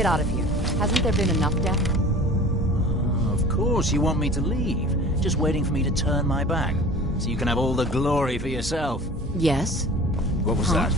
get out of here. Hasn't there been enough death? Of course you want me to leave. Just waiting for me to turn my back. So you can have all the glory for yourself. Yes. What was that?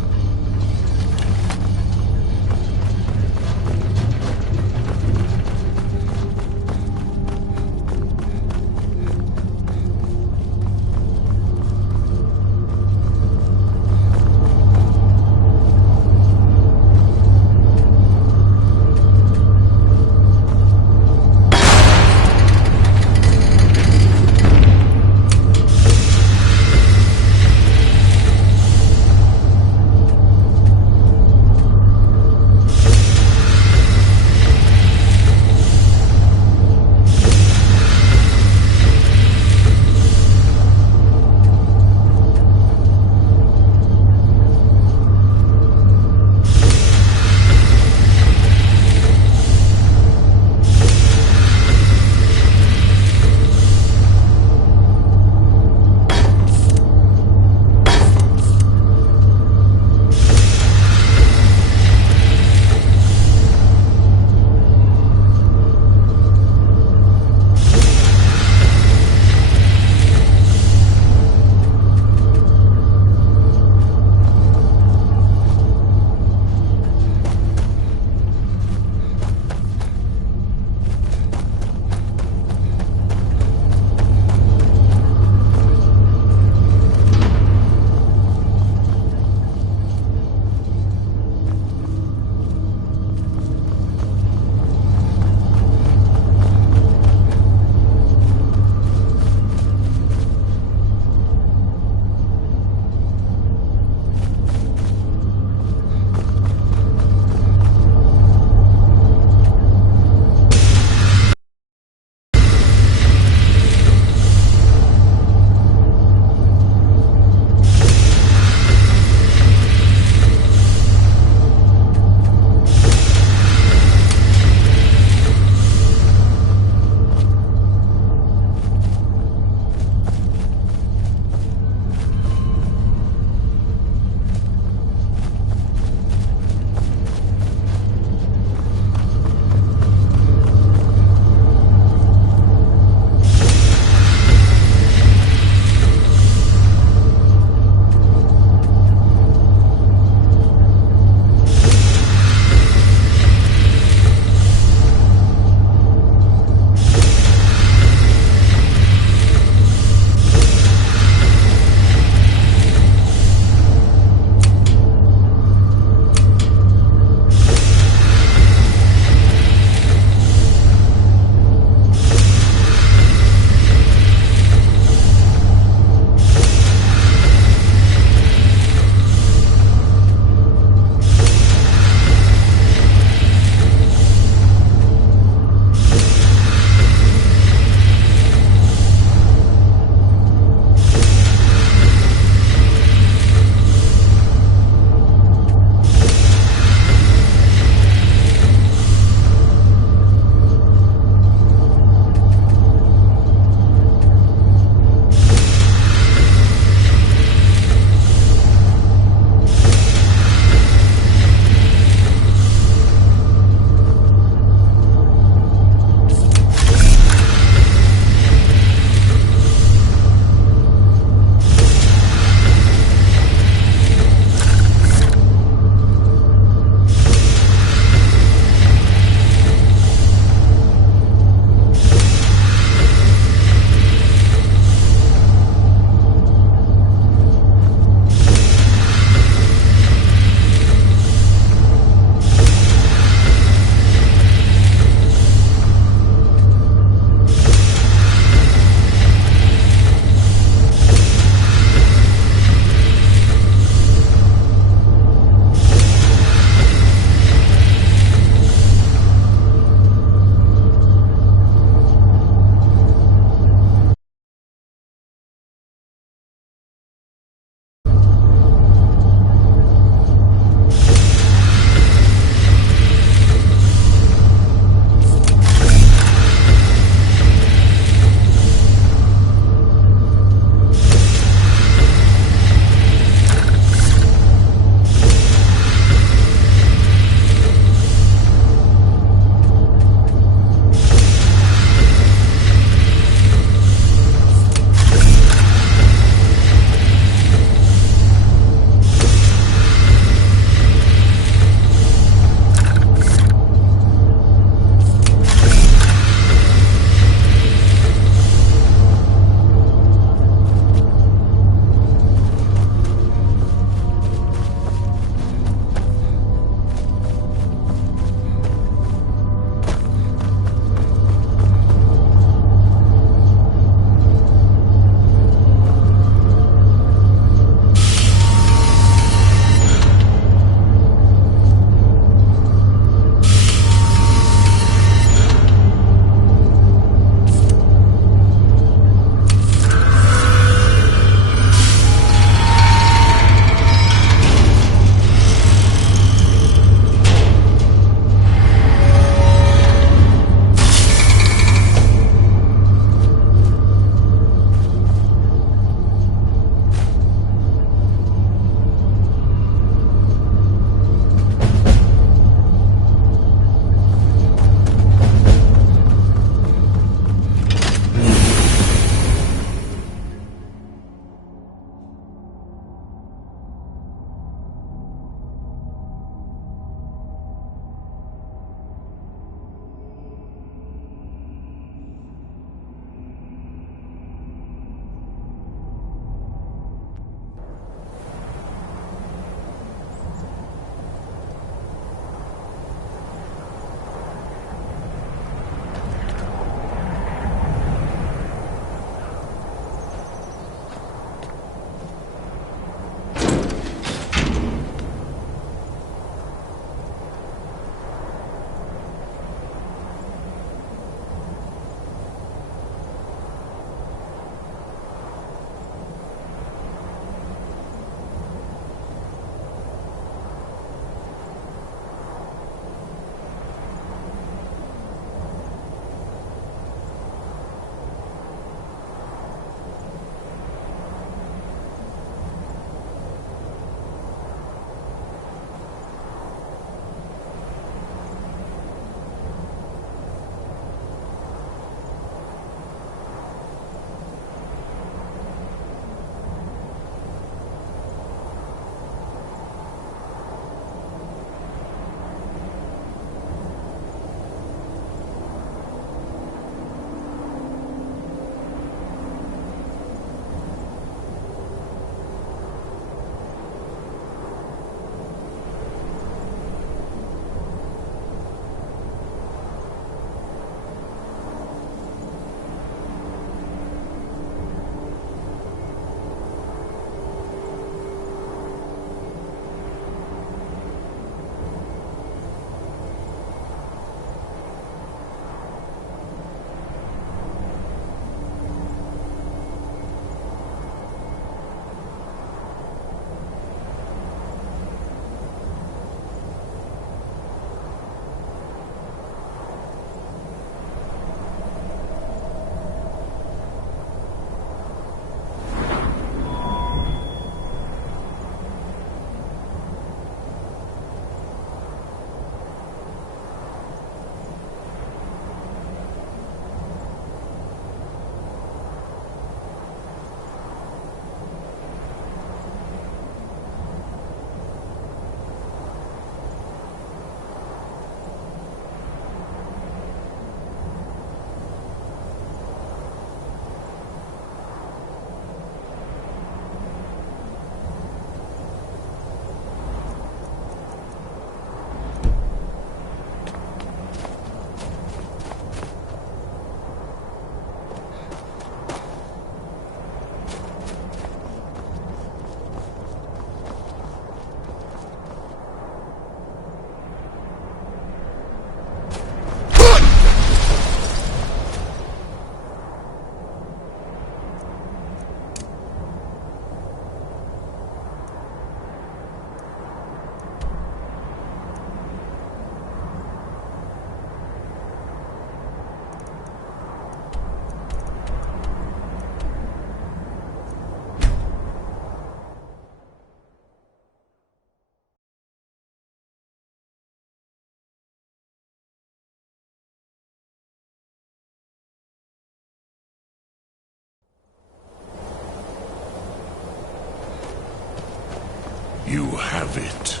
You have it.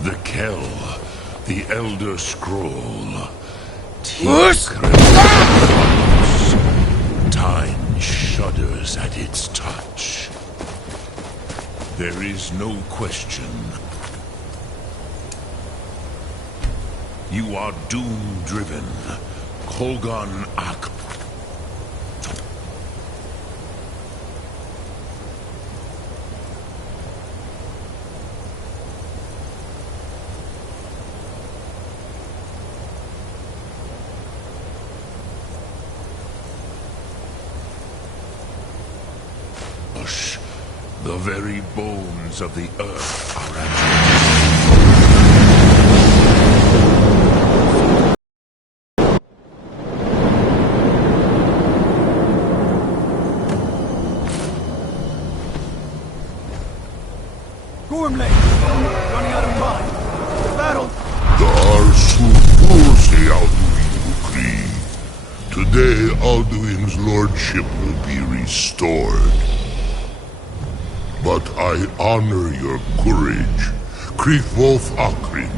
The Kell, the Elder Scroll. Time shudders at its touch. There is no question. You are doom-driven. Kolgan Ak. The very bones of the earth are at Gormley! Running out of time! Battle! Today, Alduin's lordship will be restored. But I honor your courage. Kriegwolf Akrin.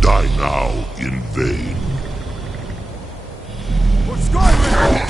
Die now in vain. For Skyrim!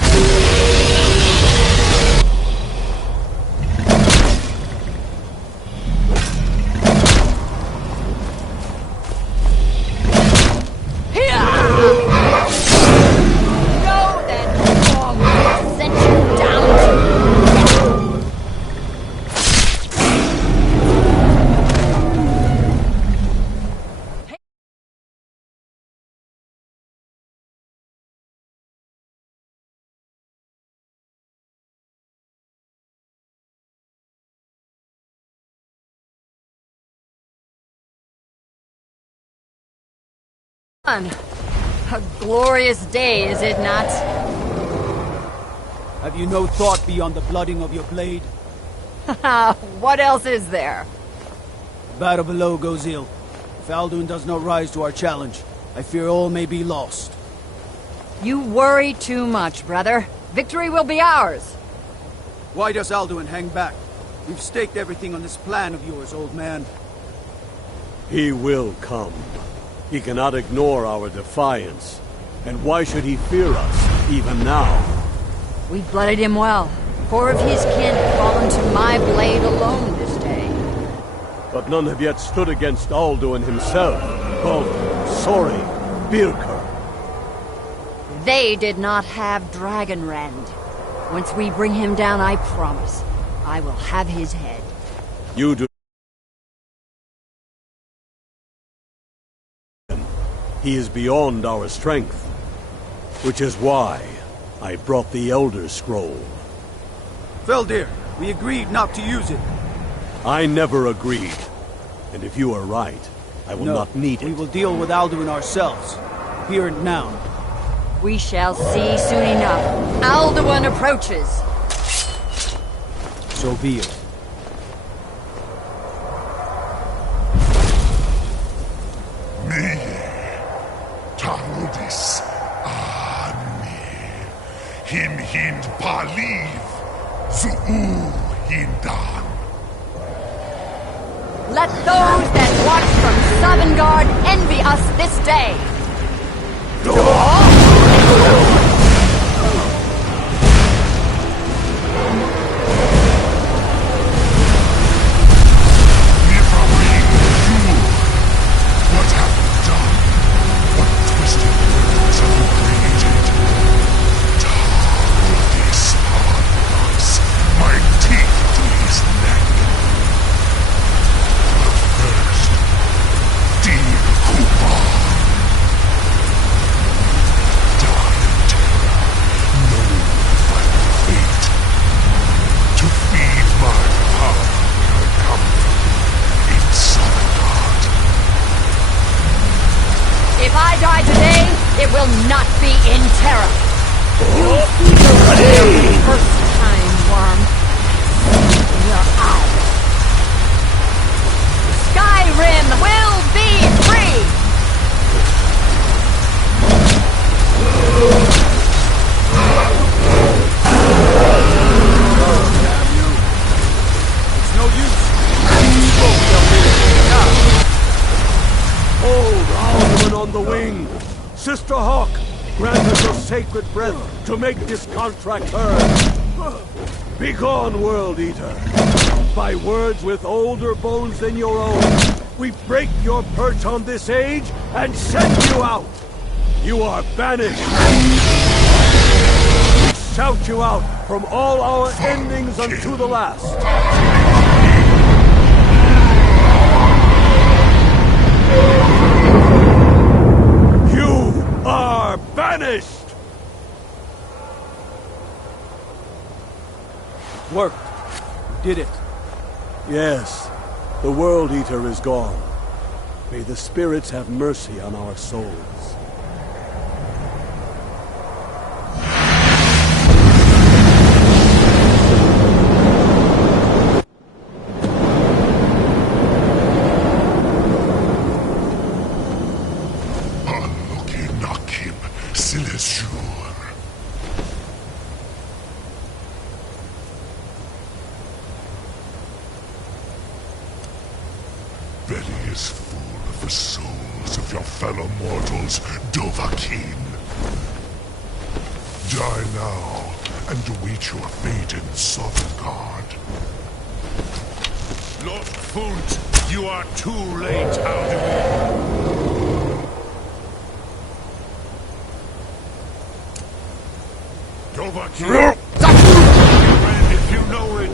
A glorious day, is it not? Have you no thought beyond the blooding of your blade? What else is there? The battle below goes ill. If Alduin does not rise to our challenge, I fear all may be lost. You worry too much, brother. Victory will be ours. Why does Alduin hang back? We've staked everything on this plan of yours, old man. He will come. He cannot ignore our defiance. And why should he fear us, even now? We blooded him well. 4 of his kin have fallen to my blade alone this day. But none have yet stood against Alduin himself, called Sori, Birker. They did not have Dragonrend. Once we bring him down, I promise, I will have his head. You do. He is beyond our strength, which is why I brought the Elder Scroll. Feldir, we agreed not to use it. I never agreed. And if you are right, I will not need it. We will deal with Alduin ourselves, here and now. We shall see soon enough. Alduin approaches. So be it. Tarudis Ani Him Hind Paliv Zuu Hindan. Let those that watch from Sovngarde envy us this day. What have you done? What twisted words have you created? Tarudis Arnas, my teeth to his neck. But first, dear Kubar, die in terror, know final fate. To feed my power, I come in Sovngarde. If I die today, it will not be in terror. You feel the first time, worm. In your eyes. Skyrim will be free! It's no use. You spoke, Feldir. sacred breath to make this contract heard. Begone, World Eater. By words with older bones than your own, we break your perch on this age and send you out. You are banished. We shout you out from all our endings unto the last. You are banished! Worked. Did it. Yes, the World Eater is gone. May the spirits have mercy on our souls. Nakim, Silesur. Belly is full of the souls of your fellow mortals, Dovahkiin. Die now, and await your fate in Sovngarde. Lord Funt, you are too late, Alduin. Dovahkiin! And if you know it...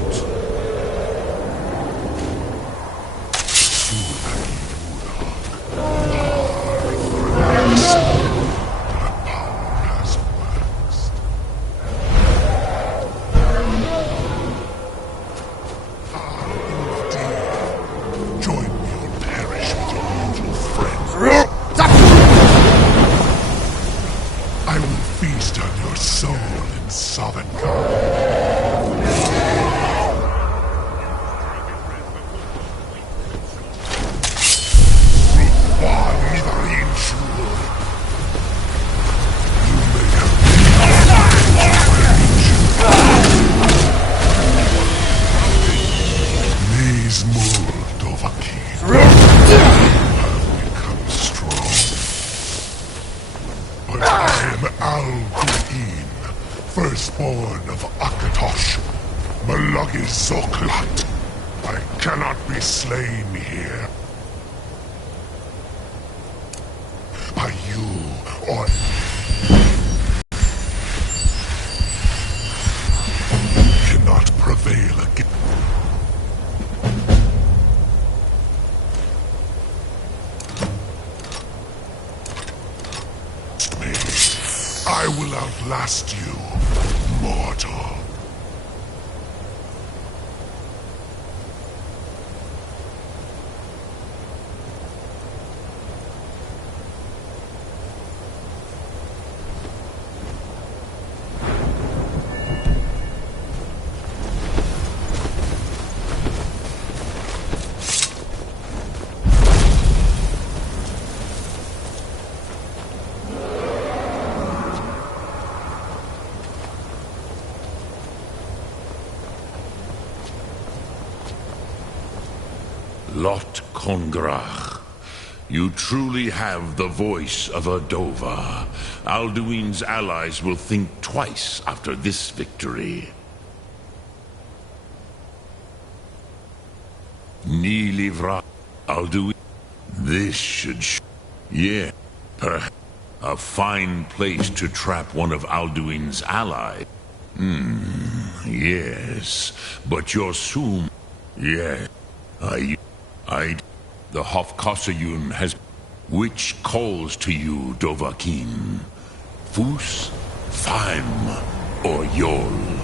Join me or perish with your mortal friends. I will feast on your soul in Sovngarde. These more, Dovahkiin. You have become strong. But I am Alduin, firstborn of Akatosh, Malagis Zoklat. I cannot be slain here. By you or cannot prevail against me. I will outlast you, mortal. Lot Kongrach, you truly have the voice of a Dova. Alduin's allies will think twice after this victory. Ni livra Alduin. This should yeah, perhaps a fine place to trap one of Alduin's allies. Yes, but you're soon. Yeah, the Hofkossayun has... Which calls to you, Dovahkiin? Fus, Faim, or Yol?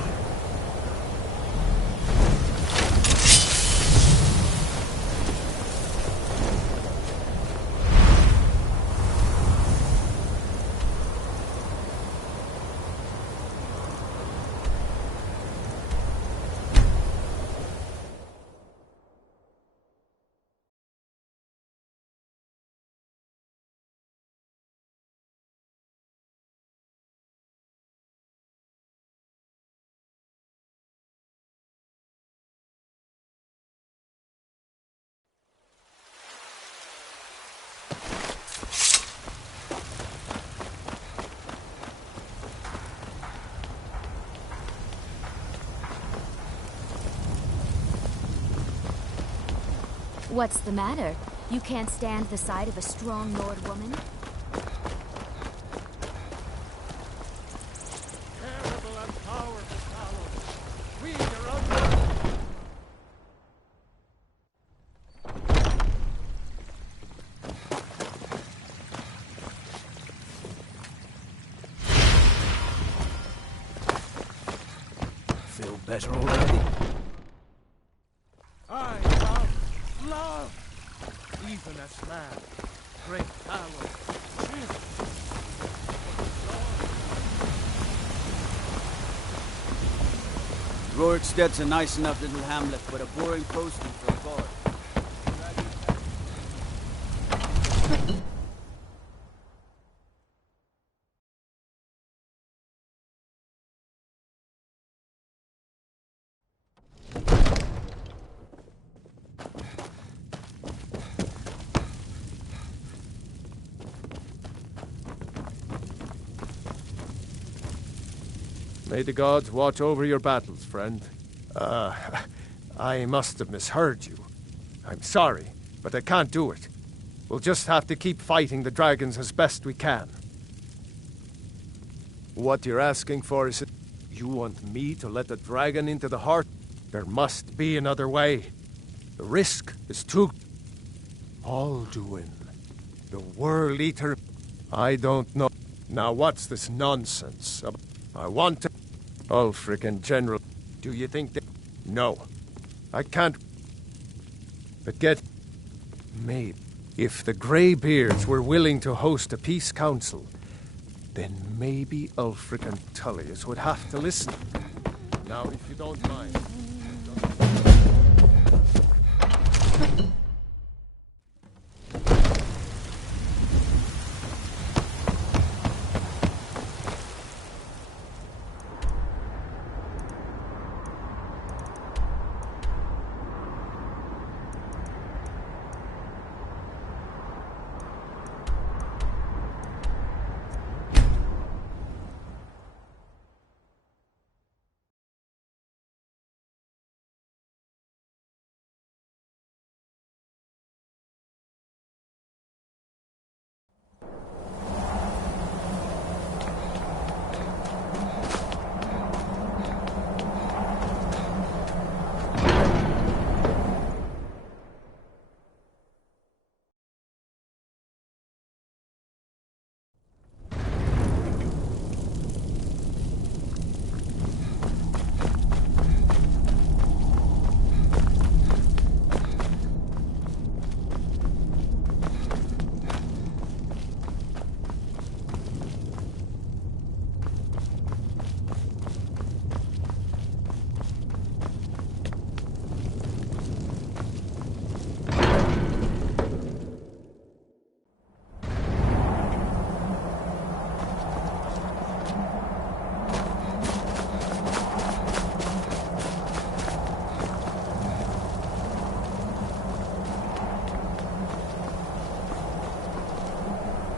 What's the matter? You can't stand the sight of a strong Lord woman? Terrible and powerful Talos. We are under... Feel better already? I love, even as man, great Talos. Roriksted's a nice enough little hamlet, but a boring posting for a guard. May the gods watch over your battles, friend. I must have misheard you. I'm sorry, but I can't do it. We'll just have to keep fighting the dragons as best we can. What you're asking for is... You want me to let the dragon into the heart? There must be another way. The risk is too... Alduin, the World Eater... I don't know. Now what's this nonsense? I want to... Ulfric and General... Do you think that... No. I can't... But get... Maybe. If the Greybeards were willing to host a peace council, then maybe Ulfric and Tullius would have to listen. Now, if you don't mind...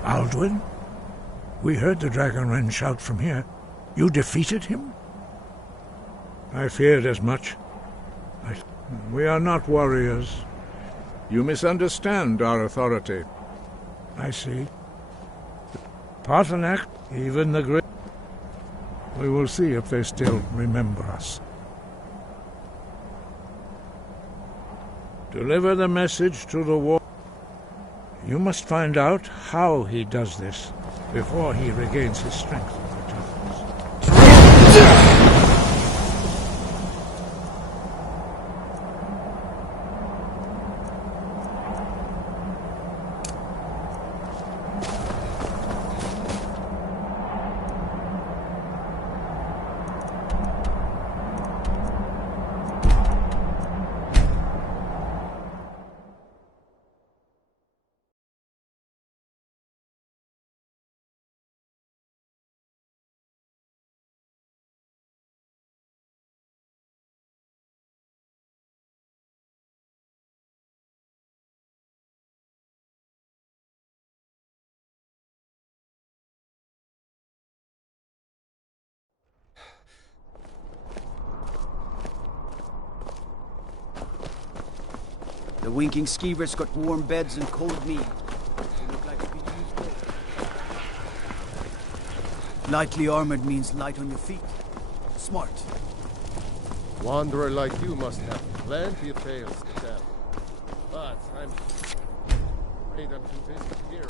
Alduin? We heard the Dragonren shout from here. You defeated him? I feared as much. We are not warriors. You misunderstand our authority. I see. Paarthurnacht, even the great... We will see if they still remember us. Deliver the message to the war. You must find out how he does this before he regains his strength. The winking skeevers got warm beds and cold meat. They look like they could use both. Lightly armored means light on your feet. Smart. Wanderer like you must have plenty of tales to tell. But I'm afraid I'm too busy here.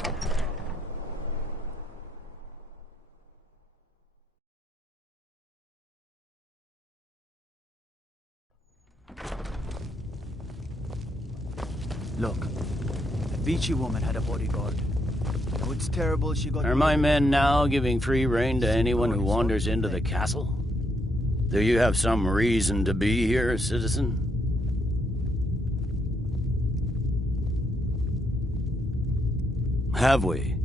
Look, the Vici woman had a bodyguard. Though it's terrible she got... Are my men now giving free rein to anyone who wanders into the castle? Do you have some reason to be here, citizen? Have we?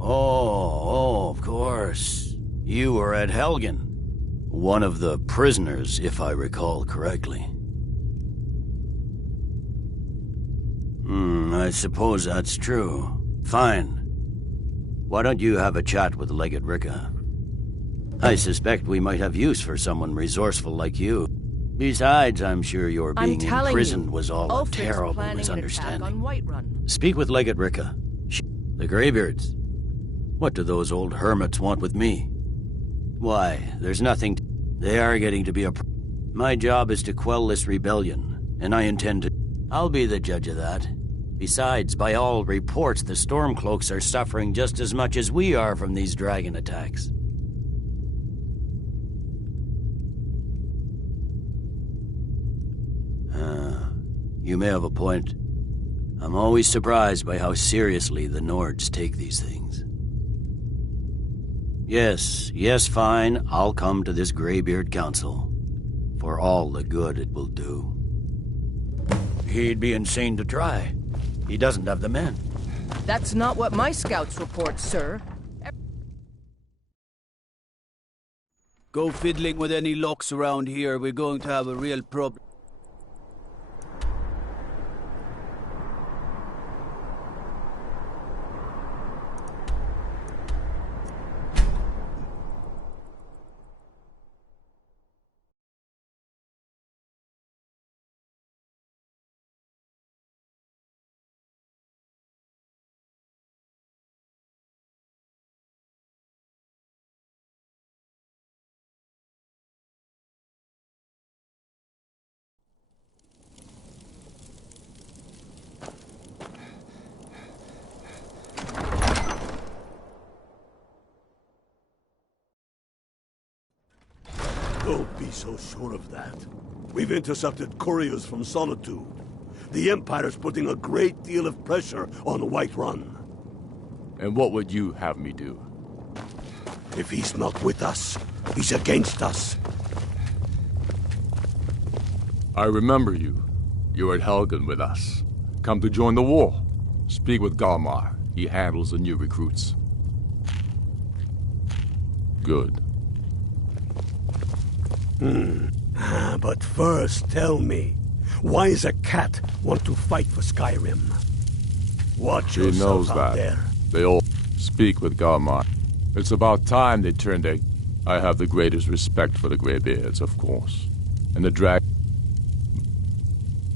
Oh, of course. You were at Helgen. One of the prisoners, if I recall correctly. I suppose that's true. Fine. Why don't you have a chat with Legate Ricca? I suspect we might have use for someone resourceful like you. Besides, I'm sure your being imprisoned was all a terrible misunderstanding. On Whiterun. Speak with Legate Ricca. The Greybeards. What do those old hermits want with me? Why, there's nothing. They are getting to be a... My job is to quell this rebellion, and I intend to... I'll be the judge of that. Besides, by all reports, the Stormcloaks are suffering just as much as we are from these dragon attacks. You may have a point. I'm always surprised by how seriously the Nords take these things. Yes, fine. I'll come to this Greybeard Council. For all the good it will do. He'd be insane to try. He doesn't have the men. That's not what my scouts report, sir. Go fiddling with any locks around here. We're going to have a real problem. Don't be so sure of that. We've intercepted couriers from Solitude. The Empire's putting a great deal of pressure on Whiterun. And what would you have me do? If he's not with us, he's against us. I remember you. You were at Helgen with us. Come to join the war. Speak with Galmar. He handles the new recruits. Good. But first, tell me, why does a cat want to fight for Skyrim? Watch He yourself knows out that. there. They all speak with Galmar. It's about time they turned their... I have the greatest respect for the Greybeards, of course. And the drag...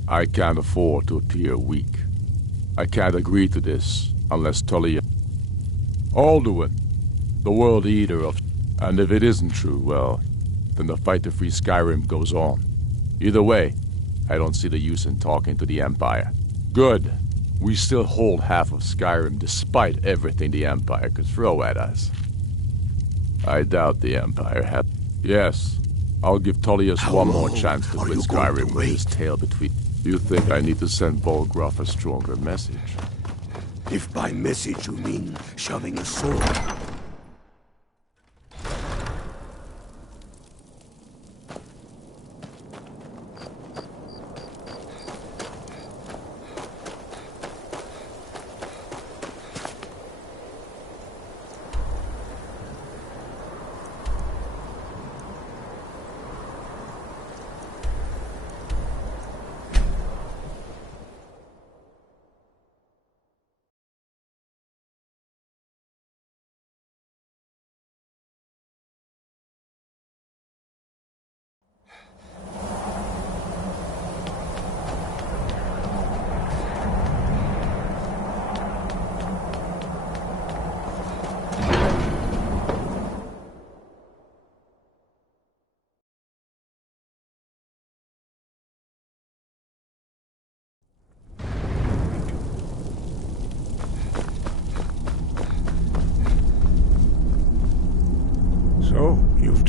I can't afford to appear weak. I can't agree to this unless Tully... Alduin, the World Eater of... And if it isn't true, well, then the fight to free Skyrim goes on. Either way, I don't see the use in talking to the Empire. Good. We still hold half of Skyrim despite everything the Empire could throw at us. I doubt the Empire has... Yes, I'll give Tullius one more chance to win Skyrim with his tail between... You think I need to send Bolgraf a stronger message? If by message you mean shoving a sword...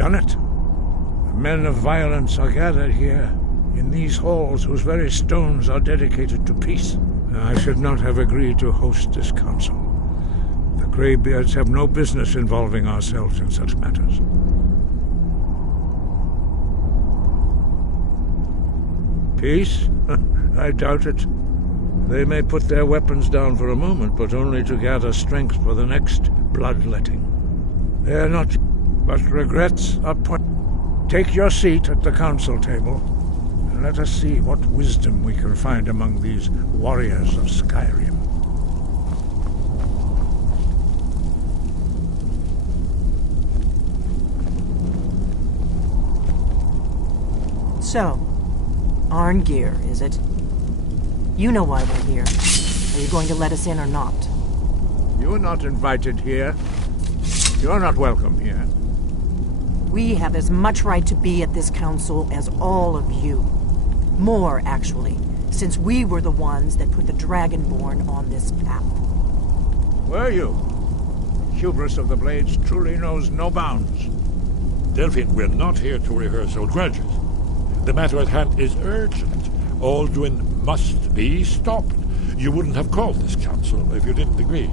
done it. The men of violence are gathered here, in these halls whose very stones are dedicated to peace. I should not have agreed to host this council. The Greybeards have no business involving ourselves in such matters. Peace? I doubt it. They may put their weapons down for a moment, but only to gather strength for the next bloodletting. They are not... but regrets are Take your seat at the council table, and let us see what wisdom we can find among these warriors of Skyrim. So, Arngeir, is it? You know why we're here. Are you going to let us in or not? You're not invited here. You're not welcome here. We have as much right to be at this council as all of you. More, actually, since we were the ones that put the Dragonborn on this path. Were you? The hubris of the Blades truly knows no bounds. Delphine, we're not here to rehearse old grudges. The matter at hand is urgent. Alduin must be stopped. You wouldn't have called this council if you didn't agree.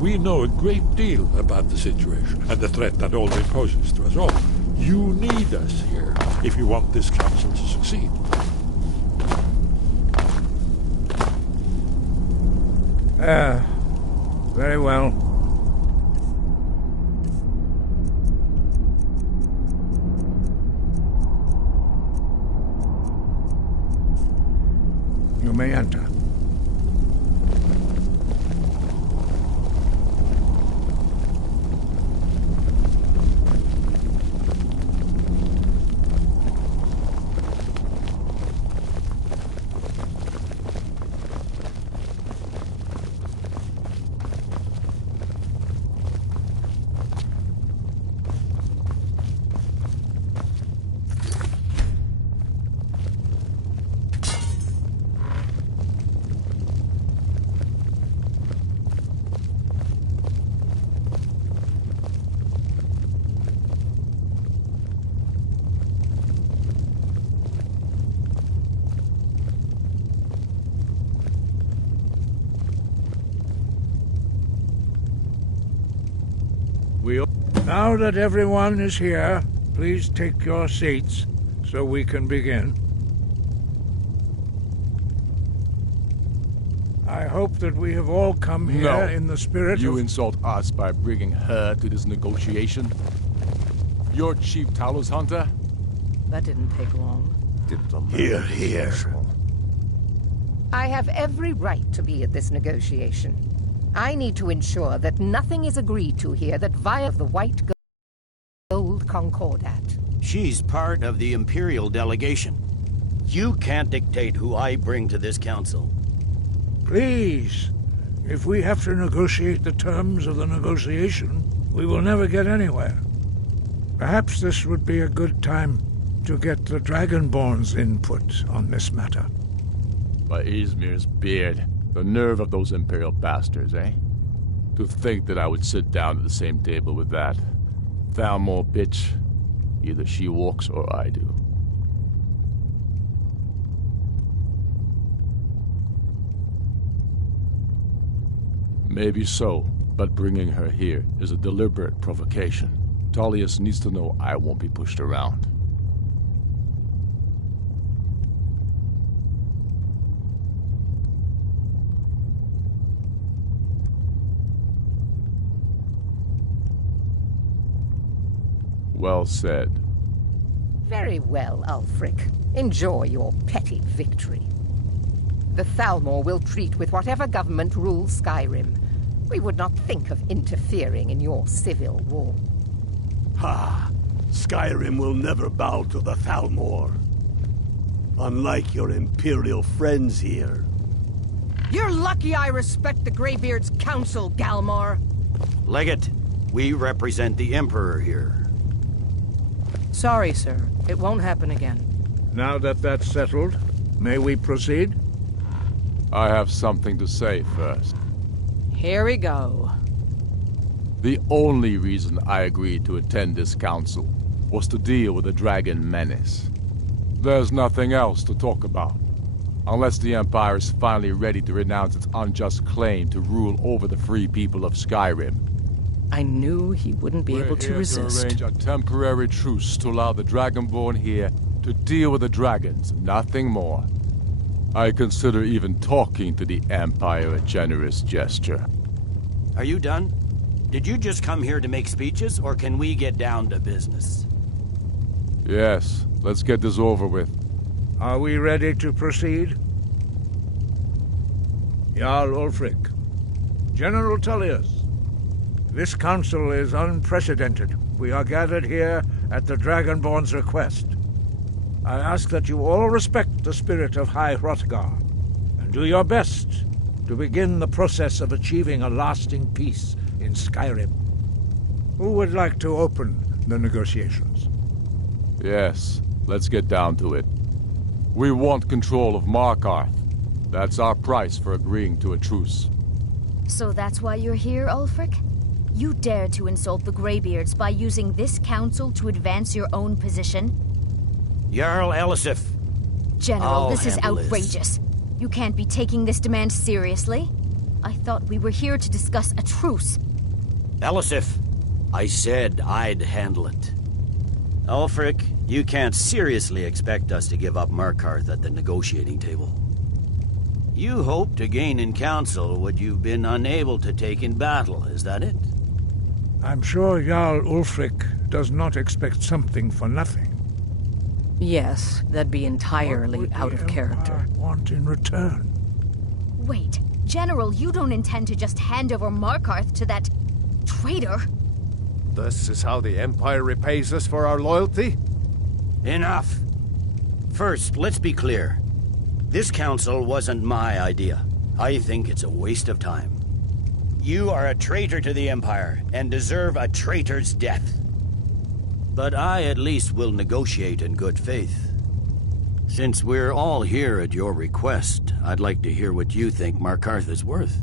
We know a great deal about the situation and the threat that Alduin poses to us all. You need us here if you want this council to succeed. Very well. You may enter. Now that everyone is here, please take your seats so we can begin. I hope that we have all come here in the spirit You of... insult us by bringing her to this negotiation? You're Chief Talos Hunter? That didn't take long. Hear, hear. I have every right to be at this negotiation. I need to ensure that nothing is agreed to here that violates the White Gold Concordat. She's part of the Imperial delegation. You can't dictate who I bring to this council. Please, if we have to negotiate the terms of the negotiation, we will never get anywhere. Perhaps this would be a good time to get the Dragonborn's input on this matter. By Izmir's beard. The nerve of those Imperial bastards, eh? To think that I would sit down at the same table with that Thalmor bitch. Either she walks or I do. Maybe so, but bringing her here is a deliberate provocation. Tullius needs to know I won't be pushed around. Well said. Very well, Ulfric. Enjoy your petty victory. The Thalmor will treat with whatever government rules Skyrim. We would not think of interfering in your civil war. Ha! Skyrim will never bow to the Thalmor. Unlike your Imperial friends here. You're lucky I respect the Greybeard's counsel, Galmar. Legate, we represent the Emperor here. Sorry, sir. It won't happen again. Now that that's settled, may we proceed? I have something to say first. Here we go. The only reason I agreed to attend this council was to deal with the dragon menace. There's nothing else to talk about. Unless the Empire is finally ready to renounce its unjust claim to rule over the free people of Skyrim. I knew he wouldn't be able to resist. We're here to arrange a temporary truce to allow the Dragonborn here to deal with the dragons, nothing more. I consider even talking to the Empire a generous gesture. Are you done? Did you just come here to make speeches, or can we get down to business? Yes, let's get this over with. Are we ready to proceed? Jarl Ulfric, General Tullius, this council is unprecedented. We are gathered here at the Dragonborn's request. I ask that you all respect the spirit of High Hrothgar, and do your best to begin the process of achieving a lasting peace in Skyrim. Who would like to open the negotiations? Yes, let's get down to it. We want control of Markarth. That's our price for agreeing to a truce. So that's why you're here, Ulfric? You dared to insult the Greybeards by using this council to advance your own position? Jarl Elisif. General, this is outrageous. You can't be taking this demand seriously. I thought we were here to discuss a truce. Elisif, I said I'd handle it. Ulfric, you can't seriously expect us to give up Markarth at the negotiating table. You hoped to gain in council what you've been unable to take in battle, is that it? I'm sure Jarl Ulfric does not expect something for nothing. Yes, that'd be entirely out of character. Want in return? Wait, General, you don't intend to just hand over Markarth to that traitor? This is how the Empire repays us for our loyalty? Enough. First, let's be clear. This council wasn't my idea. I think it's a waste of time. You are a traitor to the Empire, and deserve a traitor's death. But I at least will negotiate in good faith. Since we're all here at your request, I'd like to hear what you think Markarth is worth.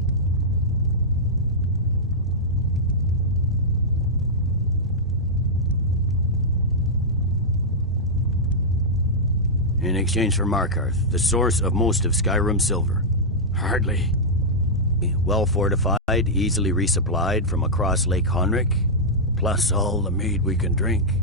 In exchange for Markarth, the source of most of Skyrim's silver. Hardly. Well fortified, easily resupplied from across Lake Honric, plus all the mead we can drink.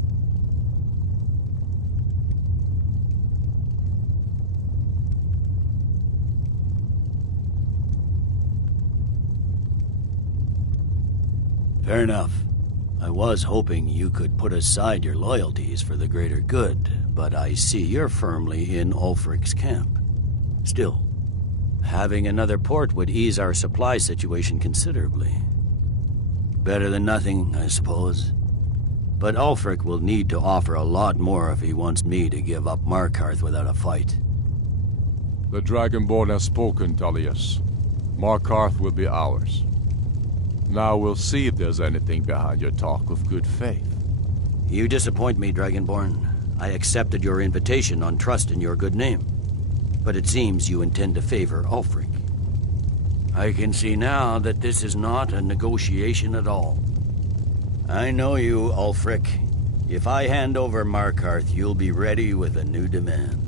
Fair enough. I was hoping you could put aside your loyalties for the greater good, but I see you're firmly in Ulfric's camp. Still, having another port would ease our supply situation considerably. Better than nothing, I suppose. But Ulfric will need to offer a lot more if he wants me to give up Markarth without a fight. The Dragonborn has spoken, Tullius. Markarth will be ours. Now we'll see if there's anything behind your talk of good faith. You disappoint me, Dragonborn. I accepted your invitation on trust in your good name. But it seems you intend to favor Ulfric. I can see now that this is not a negotiation at all. I know you, Ulfric. If I hand over Markarth, you'll be ready with a new demand.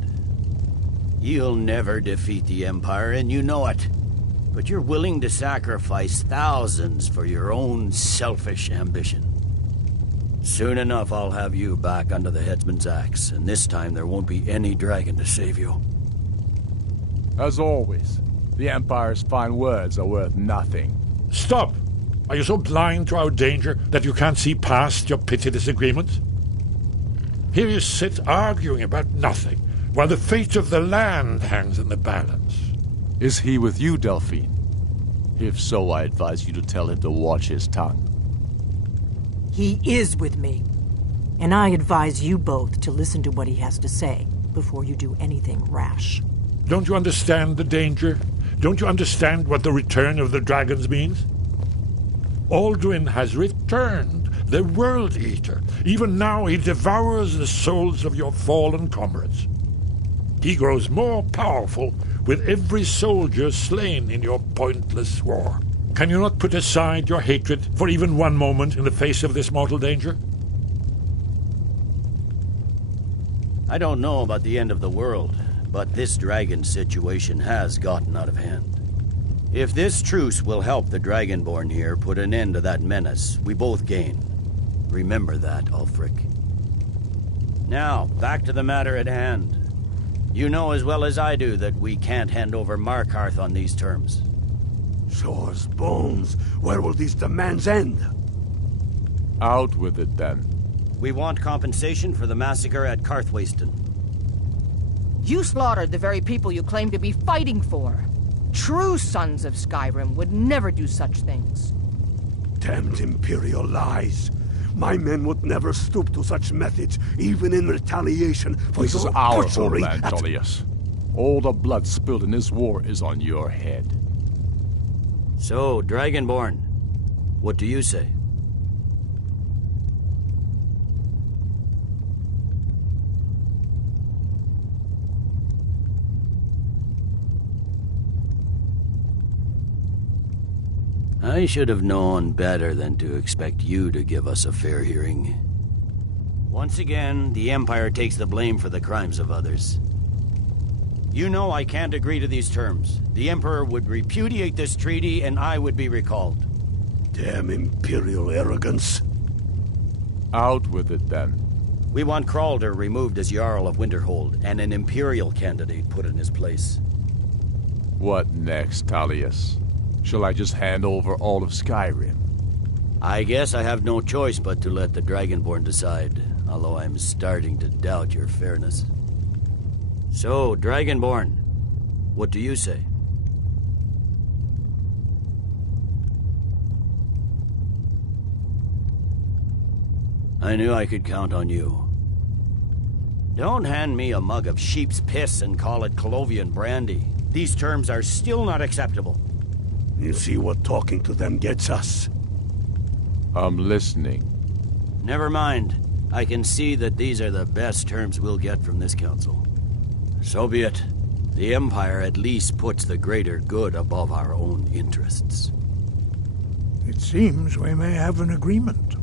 You'll never defeat the Empire, and you know it. But you're willing to sacrifice thousands for your own selfish ambition. Soon enough, I'll have you back under the headsman's axe, and this time there won't be any dragon to save you. As always, the Empire's fine words are worth nothing. Stop! Are you so blind to our danger that you can't see past your petty disagreements? Here you sit arguing about nothing, while the fate of the land hangs in the balance. Is he with you, Delphine? If so, I advise you to tell him to watch his tongue. He is with me. And I advise you both to listen to what he has to say before you do anything rash. Don't you understand the danger? Don't you understand what the return of the dragons means? Alduin has returned, the World Eater. Even now he devours the souls of your fallen comrades. He grows more powerful with every soldier slain in your pointless war. Can you not put aside your hatred for even one moment in the face of this mortal danger? I don't know about the end of the world, but this dragon situation has gotten out of hand. If this truce will help the Dragonborn here put an end to that menace, we both gain. Remember that, Ulfric. Now, back to the matter at hand. You know as well as I do that we can't hand over Markarth on these terms. Show us bones. Where will these demands end? Out with it, then. We want compensation for the massacre at Karthwasten. You slaughtered the very people you claim to be fighting for. True sons of Skyrim would never do such things. Damned Imperial lies. My men would never stoop to such methods, even in retaliation for This your is our butchery homeland, at... Tullius. All the blood spilled in this war is on your head. So, Dragonborn, what do you say? I should have known better than to expect you to give us a fair hearing. Once again, the Empire takes the blame for the crimes of others. You know I can't agree to these terms. The Emperor would repudiate this treaty and I would be recalled. Damn Imperial arrogance. Out with it, then. We want Kralder removed as Jarl of Winterhold and an Imperial candidate put in his place. What next, Tullius? Shall I just hand over all of Skyrim? I guess I have no choice but to let the Dragonborn decide, although I'm starting to doubt your fairness. So, Dragonborn, what do you say? I knew I could count on you. Don't hand me a mug of sheep's piss and call it Colovian brandy. These terms are still not acceptable. You see what talking to them gets us? I'm listening. Never mind. I can see that these are the best terms we'll get from this council. So be it. The Empire at least puts the greater good above our own interests. It seems we may have an agreement.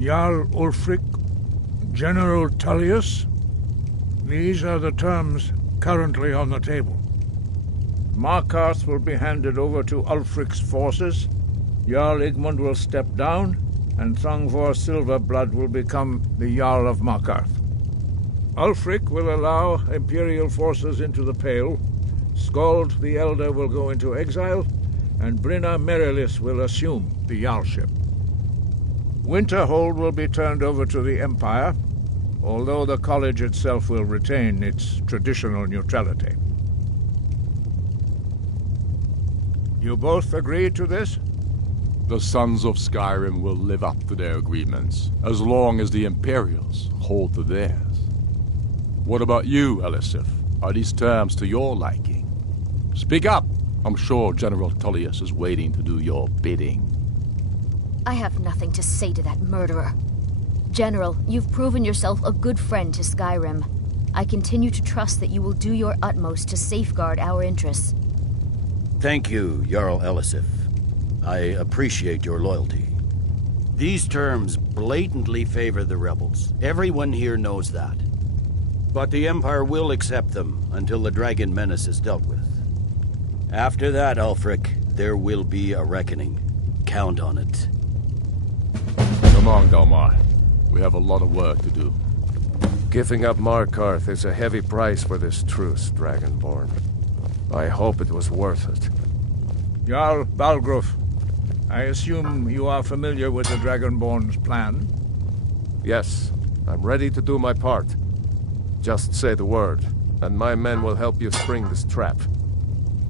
Jarl Ulfric, General Tullius, these are the terms currently on the table. Markarth will be handed over to Ulfric's forces, Jarl Igmund will step down, and Thongvor Silverblood will become the Jarl of Markarth. Ulfric will allow Imperial forces into the Pale, Skald the Elder will go into exile, and Brinna Merilis will assume the Jarlship. Winterhold will be turned over to the Empire, although the college itself will retain its traditional neutrality. You both agree to this? The Sons of Skyrim will live up to their agreements, as long as the Imperials hold to theirs. What about you, Elisif? Are these terms to your liking? Speak up! I'm sure General Tullius is waiting to do your bidding. I have nothing to say to that murderer. General, you've proven yourself a good friend to Skyrim. I continue to trust that you will do your utmost to safeguard our interests. Thank you, Jarl Elisif. I appreciate your loyalty. These terms blatantly favor the rebels. Everyone here knows that. But the Empire will accept them until the dragon menace is dealt with. After that, Ulfric, there will be a reckoning. Count on it. Come on, Dalmar. We have a lot of work to do. Giving up Markarth is a heavy price for this truce, Dragonborn. I hope it was worth it. Jarl Balgruf, I assume you are familiar with the Dragonborn's plan? Yes, I'm ready to do my part. Just say the word, and my men will help you spring this trap.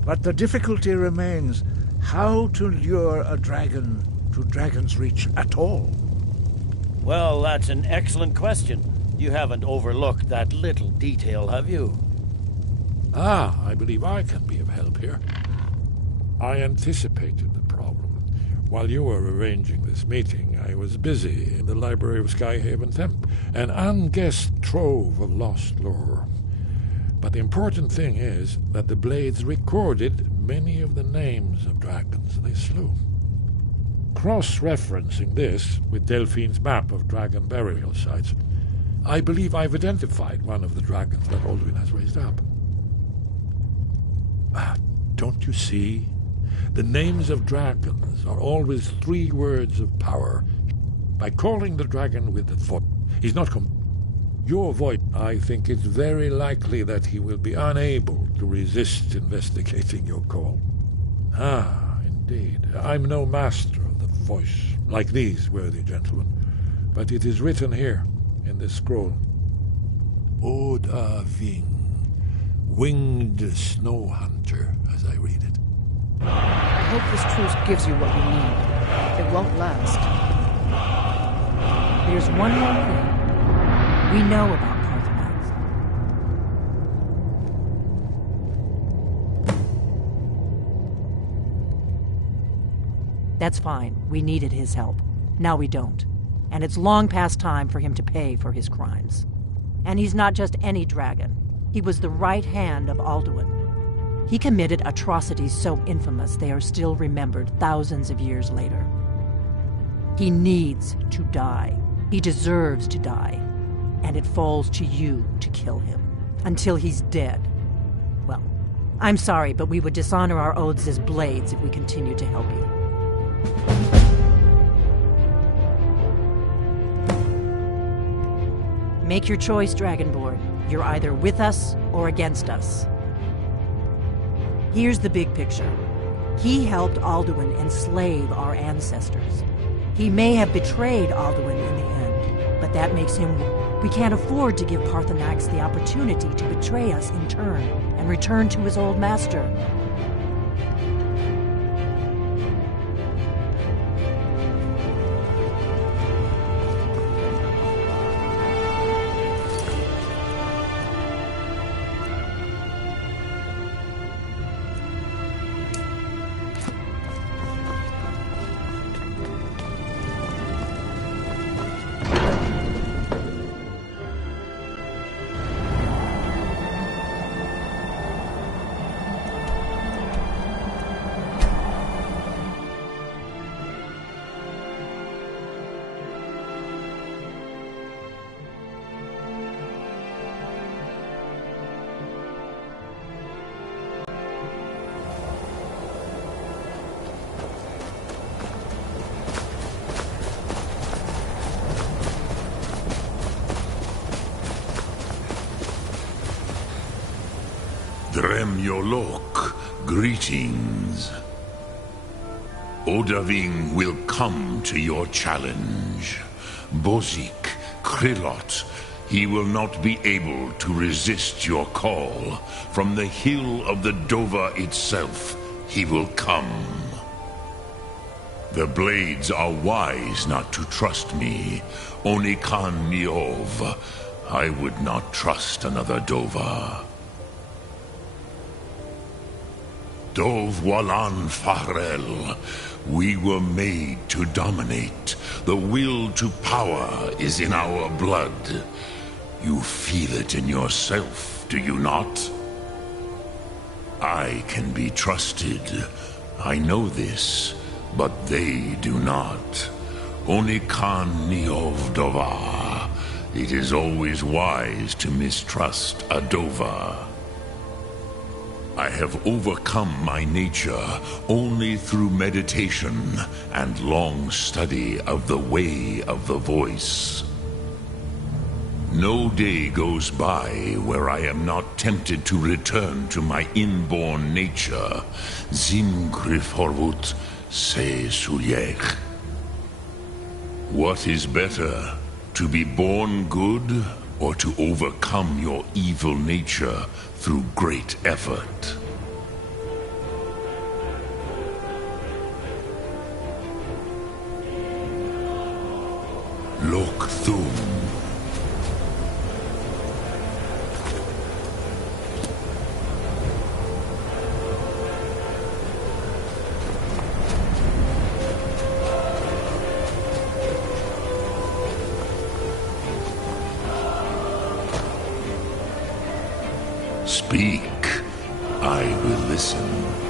But the difficulty remains how to lure a dragon to Dragon's Reach at all. Well, that's an excellent question. You haven't overlooked that little detail, have you? I believe I can be of help here. I anticipated the problem. While you were arranging this meeting, I was busy in the library of Skyhaven Temp, an unguessed trove of lost lore. But the important thing is that the Blades recorded many of the names of dragons they slew. Cross-referencing this with Delphine's map of dragon burial sites, I believe I've identified one of the dragons that Alduin has raised up. Don't you see? The names of dragons are always 3 words of power. By calling the dragon with the voice, he's not your voice. I think it's very likely that he will be unable to resist investigating your call. Indeed. I'm no master of the voice, like these worthy gentlemen, but it is written here in this scroll. Oda Ving, winged snow hunter, as I read it. I hope this truce gives you what you need. It won't last. There's one more thing. We know about Parthenax. That's fine. We needed his help. Now we don't. And it's long past time for him to pay for his crimes. And he's not just any dragon. He was the right hand of Alduin. He committed atrocities so infamous they are still remembered thousands of years later. He needs to die. He deserves to die. And it falls to you to kill him. Until he's dead. Well, I'm sorry, but we would dishonor our oaths as blades if we continued to help you. Make your choice, Dragonborn. You're either with us or against us. Here's the big picture. He helped Alduin enslave our ancestors. He may have betrayed Alduin in the end, but that makes him... We can't afford to give Parthenax the opportunity to betray us in turn and return to his old master. Dremyolok, greetings. Odaving will come to your challenge. Bozik, Krillot, he will not be able to resist your call. From the hill of the Dova itself, he will come. The Blades are wise not to trust me. Onikan Niov, I would not trust another Dova. Dov Walan Farel, we were made to dominate. The will to power is in our blood. You feel it in yourself, do you not? I can be trusted. I know this, but they do not. Onikan Niov Dova. It is always wise to mistrust a Dova. I have overcome my nature only through meditation and long study of the way of the voice. No day goes by where I am not tempted to return to my inborn nature. Zimgrifhorvut se sulyech. What is better, to be born good or to overcome your evil nature through great effort? Lok Thum. Speak. I will listen.